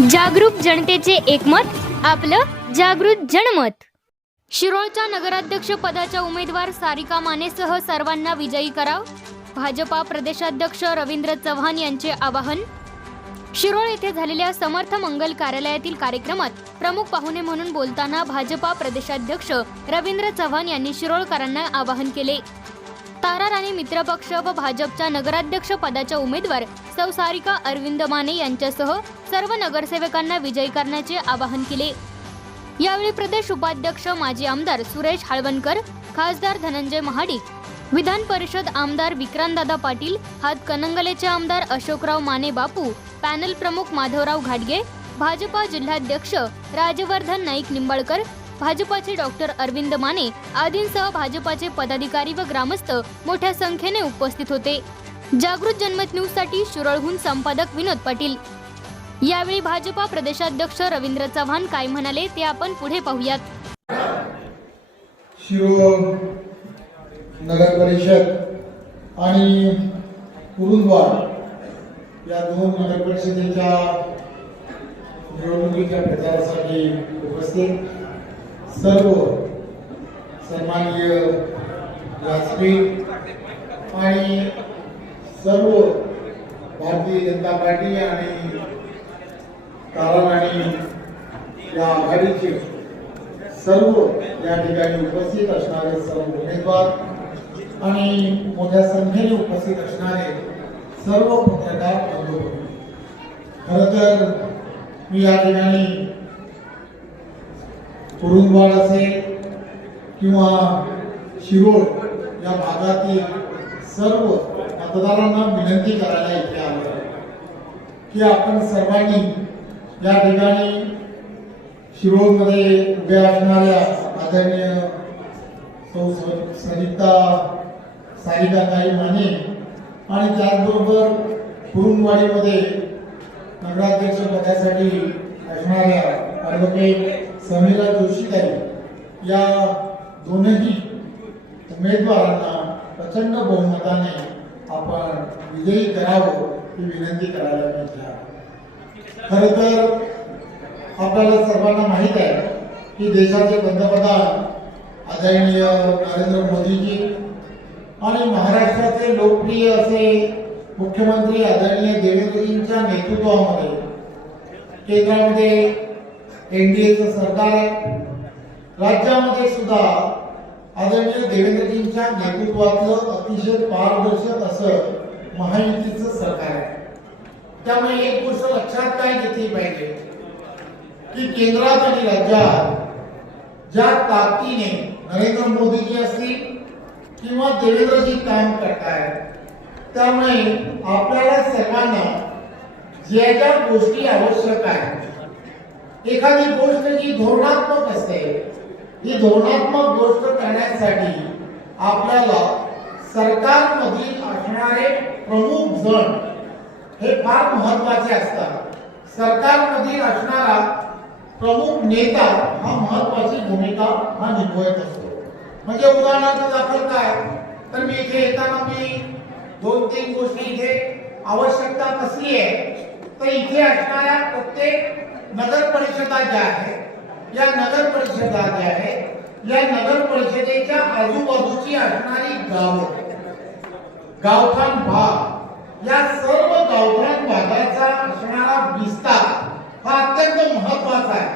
जागरूक जनतेचे एकमत, आपलं जागृत जनमत। शिरोळच्या नगराध्यक्ष पदाच्या उमेदवार सारिका मानेसह सर्वांना विजयी कराव, भाजपा प्रदेशाध्यक्ष रवींद्र चव्हाण यांचे आवाहन। शिरोळ येथे झालेल्या समर्थ मंगल कार्यालयातील कार्यक्रमात प्रमुख पाहुणे म्हणून बोलताना भाजपा प्रदेशाध्यक्ष रवींद्र चव्हाण यांनी शिरोळकरांना आवाहन केले। तारा राणी मित्रपक्ष व भाजपच्या नगराध्यक्ष पदाच्या उमेदवार सौ सारिका अरविंद माने यांच्यासह सर्व नगरसेवकांना विजयी करण्याचे आवाहन केले। यावेळी प्रदेश उपाध्यक्ष माजी आमदार सुरेश हाळवणकर, खासदार धनंजय महाडिक, विधान परिषद आमदार विक्रांतदादा पाटील, हातकणंगलेचे आमदार अशोकराव माने बापू, पॅनल प्रमुख माधवराव घाटगे, भाजपा जिल्हाध्यक्ष राजवर्धन नाईक निंबाळकर, भाजपाचे डॉक्टर अरविंद माने आदींसह भाजपाचे पदाधिकारी व ग्रामस्थ मोठ्या संख्येने उपस्थित होते। जागृत जनमत न्यूज साठी शिरोळहून संपादक विनोद पाटील। यावेळी भाजपा प्रदेशाध्यक्ष रवींद्र चव्हाण काय म्हणाले ते आपण पुढे पाहूयात। शिरोळ नगर परिषद आणि कुरुंदवाड या दोन नगर परिषदेच्या निवडणुकीच्या प्रचारासाठी उपस्थित सर्व सन्माननीय व्यासपीठ आणि सर्व भारतीय जनता पार्टी आणि तारा राणी या आघाडीचे सर्व या ठिकाणी उपस्थित असणारे सर्व उमेदवार आणि मोठ्या संख्येने उपस्थित असणारे सर्व पत्रकार बंधू, खरं तर मी या ठिकाणी कुरुंदवाड असेल किंवा शिरोळ या भागातील सर्व मतदारांना विनंती करायला इथे आलो की आपण सर्वांनी या ठिकाणी शिरोळमध्ये उभ्या असणाऱ्या आदरणीय सौ सारिकाताई माने आणि त्याचबरोबर कुरुंदवाडीमध्ये नगराध्यक्ष पदासाठी असणाऱ्या ॲडव्होकेट समीरा जोशीताई या दोनही उमेदवारांना प्रचंड बहुमताने आपण विजयी करावं ही विनंती करायला मिळते। खरं तर आपल्याला सर्वांना माहीत आहे की देशाचे पंतप्रधान आदरणीय नरेंद्र मोदीजी आणि महाराष्ट्राचे लोकप्रिय असे मुख्यमंत्री आदरणीय देवेंद्रजींच्या नेतृत्वामध्ये केंद्रामध्ये एनडीएचं सरकार आहे, राज्यामध्ये सुद्धा आदरणीय देवेंद्रजींच्या नेतृत्वातलं अतिशय पारदर्शक असं महायुतीचं सरकार आहे। त्यामुळे एक गोष्ट लक्षात काय घेतली पाहिजे की केंद्रात आणि राज्यात ज्या ताकदीने नरेंद्र मोदीजी असतील किंवा देवेंद्रजी काम करतायत, त्यामुळे आपल्याला सर्वांना ज्या ज्या गोष्टी आवश्यक आहेत, एखादी गोष्ट जी धोरणात्मक असते, ही धोरणात्मक गोष्ट करण्यासाठी आपल्याला सरकारमधील असणारे प्रमुख जण हे फार महत्त्वाचे असतात। सरकारमधील असणारा प्रमुख नेता हा महत्त्वाची भूमिका हा निभवत असतो। म्हणजे उदाहरणार्थ दाखल काय तर मी इथे येताना मी 2-3 गोष्टी इथे आवश्यकता कसली आहे तर इथे असणाऱ्या प्रत्येक नगर परिषदा ज्या आहेत या नगर परिषदा ज्या आहेत या नगर परिषदेच्या आजूबाजूची असणारी गावठाण भाग या सर्व गावठाण भागाचा असणारा विस्तार हा अत्यंत महत्त्वाचा आहे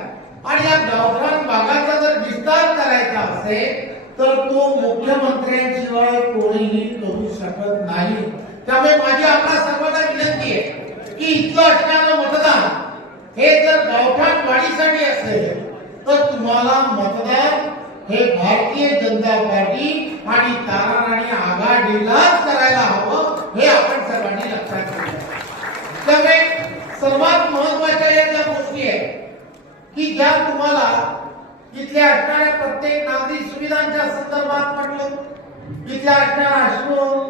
आणि या गावठाण भागाचा जर विस्तार करायचा असेल तर तो मुख्यमंत्र्यांशिवाय कोणीही करू शकत नाही। त्यामुळे माझी आपल्या सर्वांना विनंती आहे की इथलं असणारं मतदान हे जर गावठाण वाढीसाठी असेल तर तुम्हाला मतदान हे भारतीय जनता पार्टी आणि तारा राणी आघाडीलाच करायला हवं हे आपण सर्वांनी लक्षात ठेवायचं। त्यामुळे सर्वात महत्त्वाच्या या ज्या गोष्टी आहेत की ज्या तुम्हाला इथल्या असणाऱ्या प्रत्येक नागरी सुविधांच्या संदर्भात म्हटलं, इथल्या असणारा अश्रू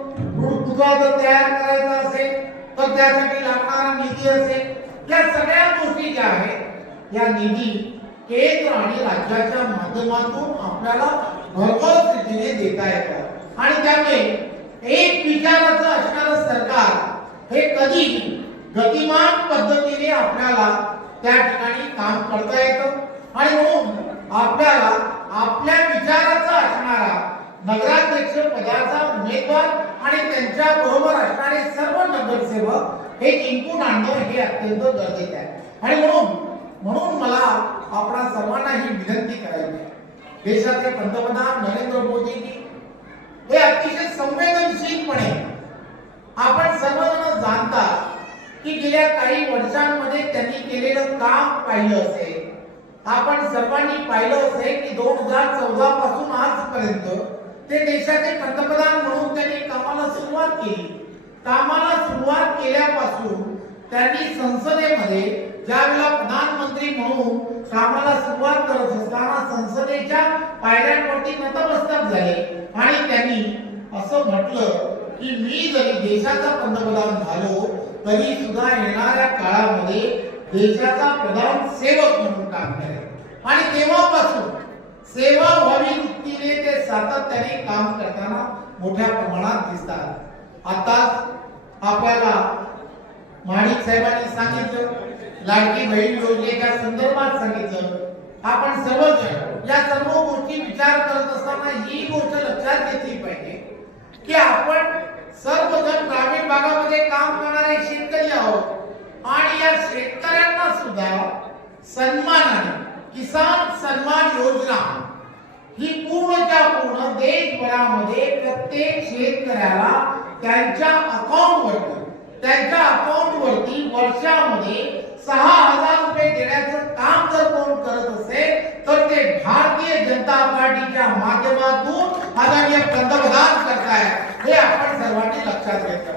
जर तयार करायचा असेल तर त्यासाठी लागणारा निधी असेल, या सगळ्या गोष्टी ज्या आहेत या निधी केंद्र आणि राज्याच्या माध्यमातून आपल्याला भरघोस रीतीने देता येतात आणि त्यामुळे एक विचाराचं असणारं सरकार हे कधी गतिमान पद्धतीने आपल्याला त्या ठिकाणी काम करता येतं आणि म्हणून आपल्याला आपल्या विचाराचा असणारा नगराध्यक्ष पदाचा उमेदवार आणि त्यांच्या बरोबर असणारे सर्व नगरसेवक हे जिंकून आणणं हे अत्यंत गरजेचे आहे आणि म्हणून मला आपणा सर्वांना ही विनंती करायची आहे. देशाचे पंतप्रधान नरेंद्र मोदीजी हे अतिशय संवेदनशीलपणे आपण सर्वजण जाणतात की गेल्या काही वर्षांमध्ये त्यांनी केलेलं काम पाहिलं असेल. आपण सर्वांनी पाहिलं असेल की 2014 पासून आजपर्यंत ते देशाचे पंतप्रधान म्हणून त्यांनी कामाला सुरुवात केली. कामाला सुरुवात केल्यापासून त्यांनी संसदेमध्ये ज्यावेळेला प्रधानमंत्री म्हणून कामाला सुरुवात करत असताना संसदेच्या पायऱ्यांवरती नतमस्तक झाले आणि त्यांनी असं म्हटलं की मी जरी देशाचा पंतप्रधान झालो तरी सुद्धा येणाऱ्या काळामध्ये देशाचा प्रधान सेवक म्हणून काम करेल आणि तेव्हापासून सेवा व्हावी वृत्तीने ते सातत्याने काम करताना मोठ्या प्रमाणात दिसतात. आता आपल्याला माणिक साहेबांनी सांगितलं, लाडकी बहीण योजनेच्या संदर्भात सांगितलं. आपण सर्वजण या सर्व गोष्टी विचार करत असताना ही गोष्ट लक्षात घेतली पाहिजे की आपण सर्वजण ग्रामीण भागामध्ये काम करणारे शेतकरी आहोत आणि या शेतकऱ्यांना सुद्धा सन्मानाने किसान सन्मान योजना ही पूर्णच्या पूर्ण देशभरामध्ये प्रत्येक शेतकऱ्याला त्यांच्या अकाउंटवरती वर्षामध्ये 6,000 रुपये देण्याचं काम जर कोण करत असेल तर ते भारतीय जनता पार्टीच्या माध्यमातून आदरणीय पंतप्रधान करतायत हे आपण सर्वांनी लक्षात घेतलं.